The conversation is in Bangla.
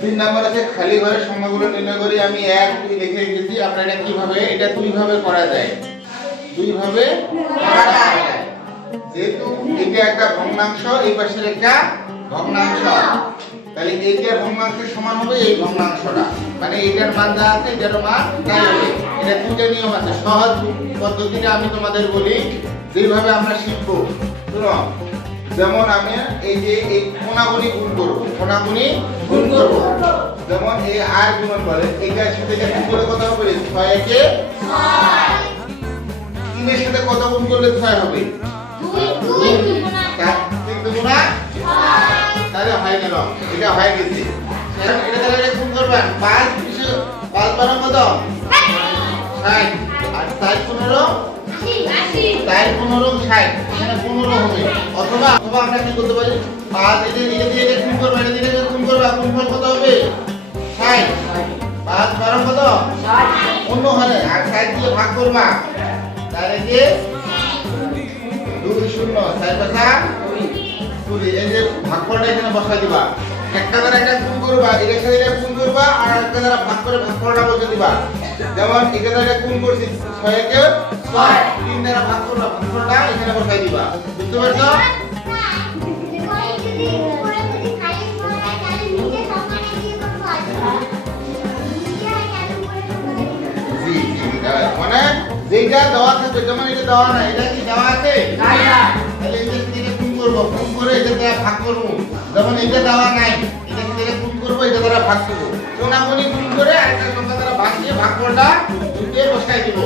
তিন নাম্বার আছে, খালি ঘরের সংখ্যাগুলো নির্ণয় করি, আমি এক, দুই লিখে রেখেছি আপনারা কীভাবে, এটা দুই ভাবে করা যায়? দুই ভাবে যেহেতু এটা একটা ভগ্নাংশ, এই পাশের একটা ভগ্নাংশ। তাহলে এইটার ভগ্নাংশের সমান হবে এই ভগ্নাংশটা। মানে এটার মান যা আছে, এটার মান তাই হবে। এটা দুটো নিয়ম আছে। সহজ পদ্ধতিটা আমি তোমাদের বলি, যেভাবে আমরা শিখব। শুনো? যেমন আমি এই যে এই কোনাগুনি গুণ করব কোনাগুনি গুণ করব। যেমন এই আর গুণন করে এইটার সাথে এটা গুণ করে কত হবে? ছয় একে তিনের সাথে কত গুণ করলে ছয় হবে? তাহলে হয়ে গেল এটা হয়ে গেছে। এখন এটা তাহলে গুণ করবেন পাঁচ বিশে পাঁচ বারো কত? ষাট। আর চার পনেরো? চার পনেরো ষাট। এখানে পনেরো হবে। অথবা অথবা আমরা কি করতে পারি? পাঁচ এটা এটা দিয়ে এটা গুণ করব? এটা দিয়ে এটা গুণ করব? গুণ কত হবে? ষাট। পাঁচ বারো কত? অন্য হলে আর ষাট দিয়ে ভাগ করবা। তাহলে যে দুই শূন্য। চার পাঁচা কুড়ি। এই যে ভাগফলটা এখানে বসাই দিবা। একটা দ্বারা একটা গুণ করবা এটার সাথে এটা গুণ করবা আর একটা দ্বারা ভাগ করে ভাগফলটা বসে দিবা। যেমন দ্বারা এটা গুণ করছি। ছয় একে ছয়। তিন দ্বারা ভাগ করবা ভাগফলটা এখানে বসাই দিবা। বুঝতে পারছ? মানে যেটা দেওয়া থাকবে যেমন এটা দেওয়া নাই এটা কি দেওয়া আছে? তাহলে এটা থেকে গুণ করব। গুণ করে এটা দ্বারা ভাগ করব। যেমন এটা দেওয়া নাই এটা থেকে গুণ করব? এটা দ্বারা ভাগ করব। কোনাগুনি গুণ করে একটা সংখ্যা দ্বারা ভাগ দিয়ে ভাগ করটা দুটোই বসাই দিব